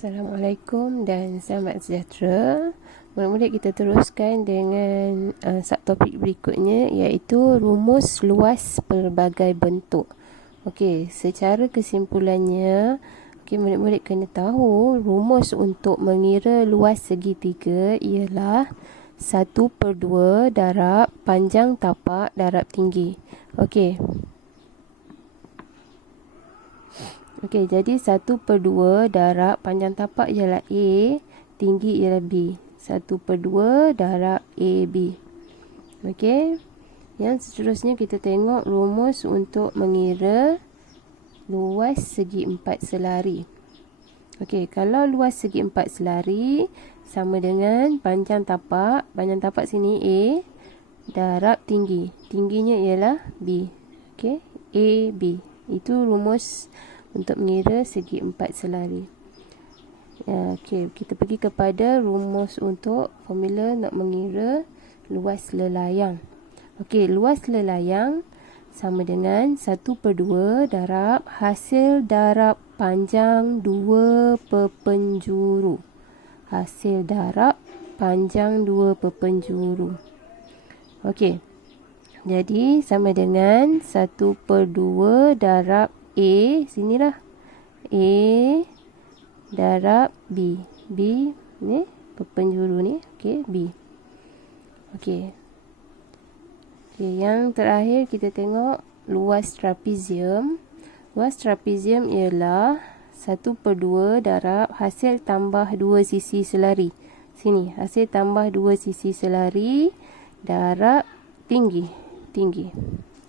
Assalamualaikum dan selamat sejahtera. Murid-murid, kita teruskan dengan subtopik berikutnya, iaitu rumus luas pelbagai bentuk. Okey, secara kesimpulannya, murid-murid kena tahu rumus untuk mengira luas segitiga ialah 1/2 darab panjang tapak darab tinggi. Okey, jadi 1/2 darab panjang tapak ialah A, tinggi ialah B. 1/2 darab AB. Okey. Yang seterusnya kita tengok rumus untuk mengira luas segi empat selari. Okey, kalau luas segi empat selari sama dengan panjang tapak sini A darab tinggi. Tingginya ialah B. Okey, AB. Itu rumus untuk mengira segi empat selari. Okey, kita pergi kepada rumus untuk formula nak mengira luas lelayang. Okey, luas lelayang sama dengan 1/2 darab hasil darab panjang dua perpenjuru. Hasil darab panjang dua perpenjuru. Okey, jadi sama dengan 1/2 darab A, sinilah A darab B. B ni perpenjuru ni, okey, B. Okey. Okey, yang terakhir kita tengok luas trapezium. Luas trapezium ialah 1/2 darab hasil tambah dua sisi selari. Sini, hasil tambah dua sisi selari darab tinggi.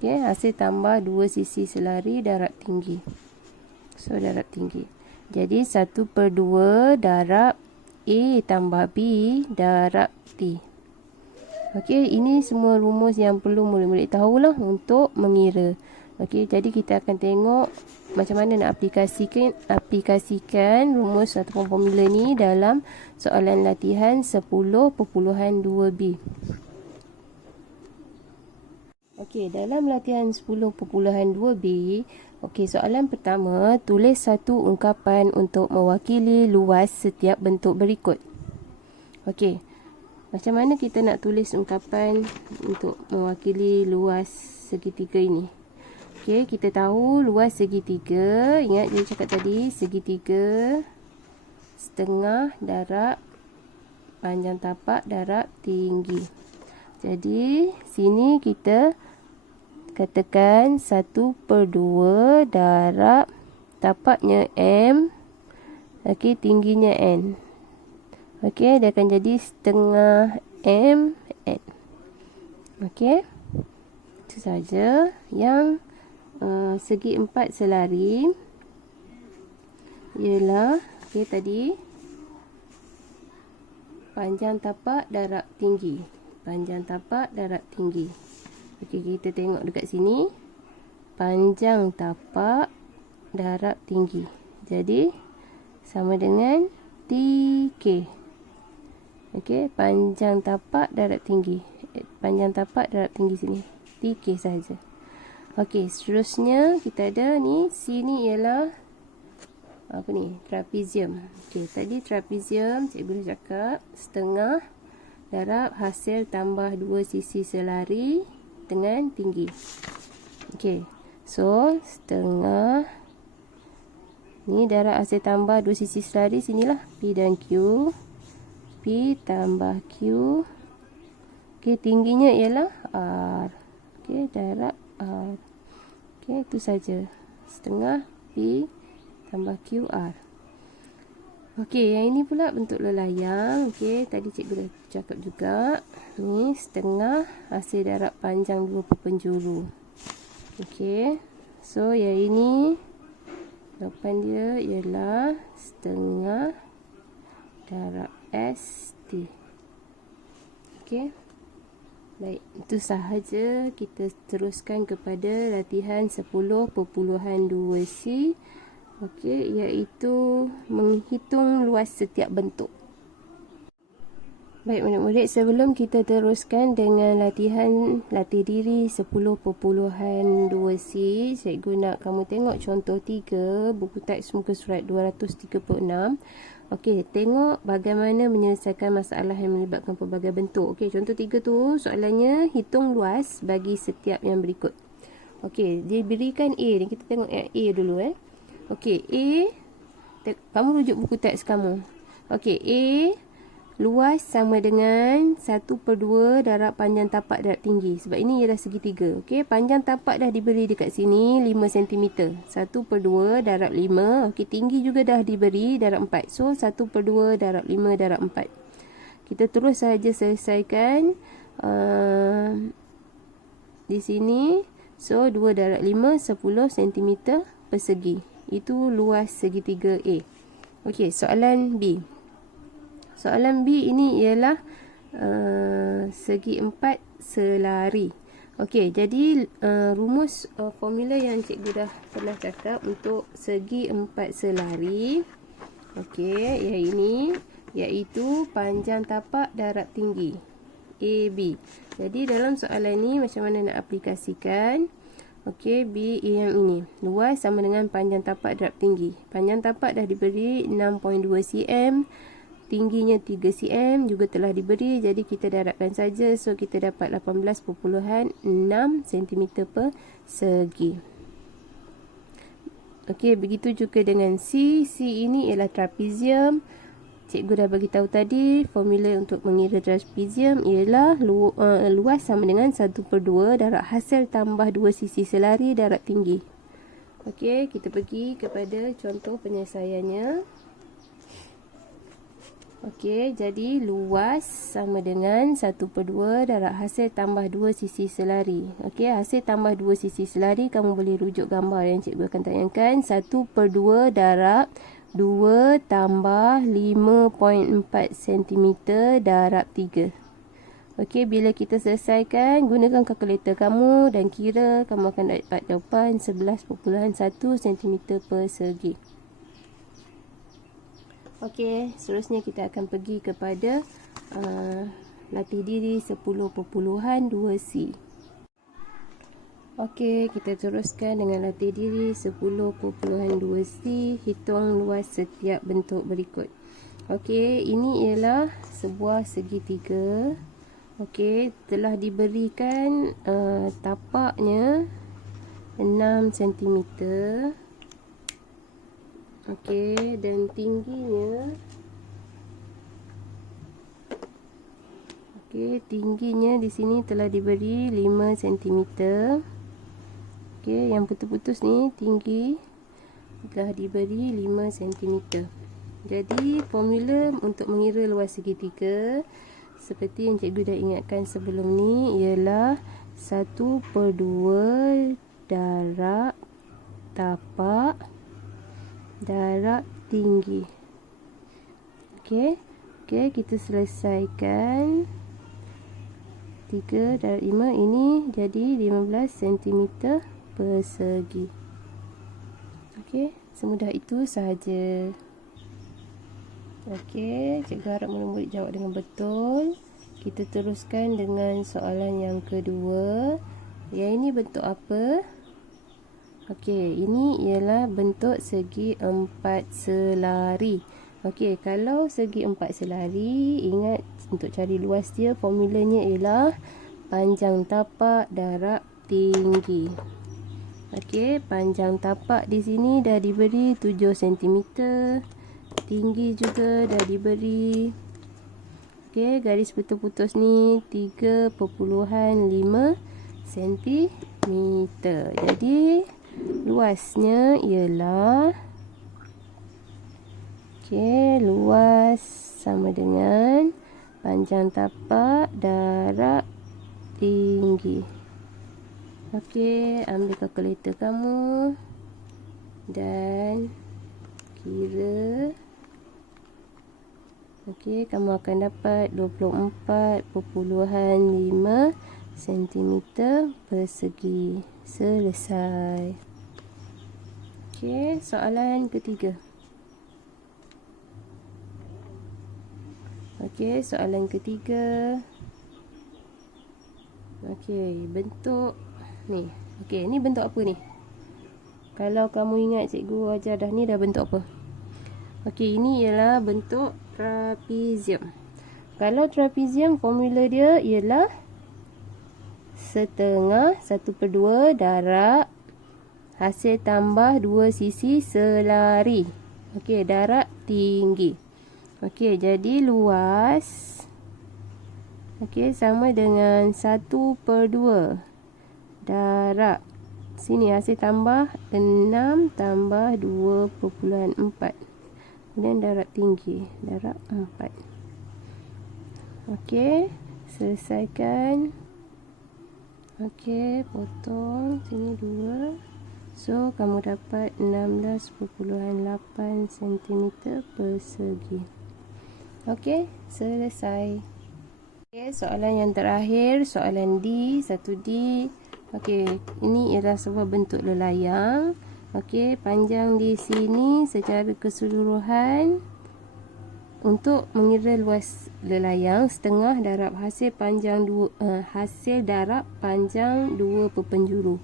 Okey, hasil tambah dua sisi selari darab tinggi. So, darab tinggi. Jadi, 1/2 darab A tambah B darab T. Okey, ini semua rumus yang perlu murid-murid tahulah untuk mengira. Okey, jadi kita akan tengok macam mana nak aplikasikan rumus ataupun formula ni dalam soalan latihan 10.2b. Okey, dalam latihan 10.2b, okey, soalan pertama, tulis satu ungkapan untuk mewakili luas setiap bentuk berikut. Okey, macam mana kita nak tulis ungkapan untuk mewakili luas segitiga ini? Okey, kita tahu luas segitiga, ingat dia cakap tadi, segitiga setengah darab panjang tapak darab tinggi. Jadi, sini kita katakan 1/2 darab tapaknya M, okey, tingginya N. Okey, dia akan jadi setengah M N. Okey, itu saja. Yang segi empat selari ialah, okey, tadi panjang tapak darab tinggi. Panjang tapak darab tinggi. Okey, kita tengok dekat sini. Panjang tapak darab tinggi. Jadi, sama dengan TK. Okey, panjang tapak darab tinggi. Panjang tapak darab tinggi sini. TK saja. Okey, seterusnya kita ada ni. Sini ialah apa ni? Trapezium. Okey, tadi trapezium cikgu dah cakap setengah darab hasil tambah dua sisi selari dengan tinggi. Okey, so setengah ni darab hasil tambah dua sisi selari, sinilah P dan Q. P tambah Q. Okey, tingginya ialah R. Okey, darab R. Okey, itu saja. Setengah P tambah QR. Okey, yang ini pula bentuk lelayang. Okey, tadi cikgu dah cakap juga. Ni setengah hasil darab panjang dua perpenjuru. Okey, so yang ini jawapan dia ialah setengah darab ST. Okey, baik, itu sahaja. Kita teruskan kepada latihan 10.2c. Okey, iaitu menghitung luas setiap bentuk. Baik murid-murid, sebelum kita teruskan dengan latih diri 10.2c, cikgu nak kamu tengok contoh 3, buku teks muka surat 236. Okey, tengok bagaimana menyelesaikan masalah yang melibatkan pelbagai bentuk. Okey, contoh 3 tu soalannya hitung luas bagi setiap yang berikut. Okey, diberikan A ni, kita tengok yang A dulu Okey, A, kamu rujuk buku teks kamu. Okey, A luas sama dengan 1/2 darab panjang tapak darab tinggi. Sebab ini ialah segitiga. Okey, panjang tapak dah diberi dekat sini 5 cm. 1/2 darab 5. Okey, tinggi juga dah diberi darab 4. So, 1/2 darab 5 darab 4. Kita terus saja selesaikan di sini. So, 2 darab 5, 10 cm persegi. Itu luas segitiga A. Okey, soalan B. Soalan B ini ialah segi 4 selari. Okey, jadi rumus formula yang cikgu dah pernah cakap untuk segi 4 selari. Okey, yang ini iaitu panjang tapak darab tinggi AB. Jadi dalam soalan ni macam mana nak aplikasikan? Okey, B yang ini. Luas sama dengan panjang tapak darab tinggi. Panjang tapak dah diberi 6.2 cm. Tingginya 3 cm juga telah diberi. Jadi kita darabkan saja. So kita dapat 18.6 cm persegi. Okey, begitu juga dengan C. C ini ialah trapezium. Cikgu dah bagi tahu tadi, formula untuk mengira trapezium ialah luas sama dengan 1/2 darab hasil tambah 2 sisi selari darab tinggi. Okey, kita pergi kepada contoh penyelesaiannya. Okey, jadi luas sama dengan 1/2 darab hasil tambah 2 sisi selari. Okey, hasil tambah 2 sisi selari, kamu boleh rujuk gambar yang cikgu akan tayangkan. 1/2 darab 2 tambah 5.4 cm darab 3. Okey, bila kita selesaikan, gunakan kalkulator kamu dan kira, kamu akan dapat jawapan 11.1 cm persegi. Okey, seterusnya kita akan pergi kepada latih diri 10.2C. Okey, kita teruskan dengan latih diri 10.2C. Hitung luas setiap bentuk berikut. Okey, ini ialah sebuah segitiga. Okey, telah diberikan tapaknya 6 cm. Okey, dan tingginya tingginya di sini telah diberi 5 cm. Okey, yang putus-putus ni tinggi telah diberi 5 cm. Jadi formula untuk mengira luas segitiga seperti yang cikgu dah ingatkan sebelum ni ialah 1/2 darab tapak darab tinggi. Okey, kita selesaikan 3 darab 5 ini jadi 15 cm persegi. Okey, semudah itu sahaja. Okey, cikgu harap murid-murid jawab dengan betul. Kita teruskan dengan soalan yang kedua. Yang ini bentuk apa? Okey, ini ialah bentuk segi 4 selari. Okey, kalau segi 4 selari, ingat untuk cari luas dia, formulanya ialah panjang tapak darab tinggi. Okey, panjang tapak di sini dah diberi 7 cm. Tinggi juga dah diberi. Okey, garis putus-putus ni 3.5 cm. Jadi luasnya ialah luas sama dengan panjang tapak darab tinggi. Okey, ambil kalkulator kamu dan kira. Okey, kamu akan dapat 24.5 cm persegi. Selesai. Okey, soalan ketiga. Okey, soalan ketiga. Okey, bentuk ni. Okey, ni bentuk apa ni? Kalau kamu ingat cikgu ajar dah, ni dah bentuk apa? Okey, ini ialah bentuk trapezium. Kalau trapezium, formula dia ialah setengah 1/2 darab hasil tambah 2 sisi selari. Okey, darab tinggi. Okey, jadi luas sama dengan 1/2 darab sini hasil tambah 6 tambah 2/4. Kemudian darab tinggi, darab 4. Okey, selesaikan. Okey, potong sini 2. So, kamu dapat 16.8 cm persegi. Okey, selesai. Okey, soalan yang terakhir, soalan D, 1D. Okey, ini ialah sebuah bentuk lelayang. Okey, panjang di sini secara keseluruhan untuk mengira luas lelayang setengah darab hasil darab panjang 2 perpenjuru.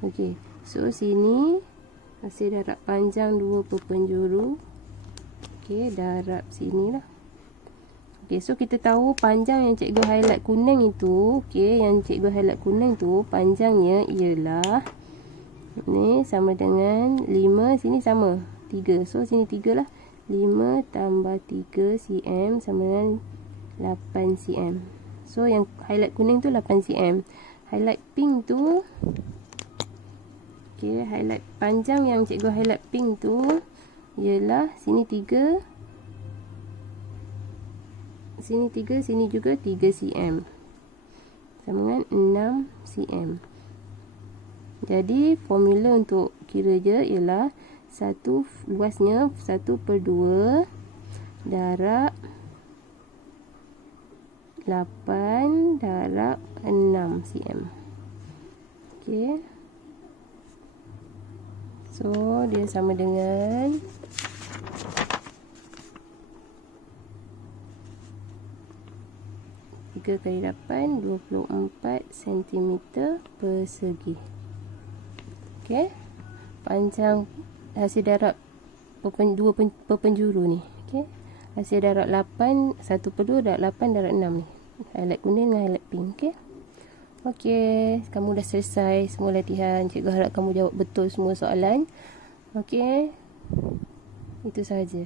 Okey, so sini hasil darab panjang 2 perpenjuru. Okey, darab sinilah. Okey, so kita tahu panjang yang cikgu highlight kuning itu, okey, yang cikgu highlight kuning tu panjangnya ialah ni sama dengan 5, sini sama 3. So sini 3 lah. 5 tambah 3 cm sama dengan 8 cm. So yang highlight kuning tu 8 cm. Highlight pink tu, okey, highlight panjang yang cikgu highlight pink tu ialah sini 3, sini 3, sini juga 3 cm. Sama dengan 6 cm. Jadi formula untuk kira je ialah luasnya 1/2 darab 8 darab 6 cm. Okey. So, dia sama dengan 3 kali 8, 24 cm persegi. Okey. Panjang hasil darab 2 perpenjuru ni. Okey. Hasil darab 8, 1/2 darab 8 darab 6 ni. Highlight kuning dengan highlight pink. Okey. Okey, kamu dah selesai semua latihan. Cikgu harap kamu jawab betul semua soalan. Okey. Itu sahaja.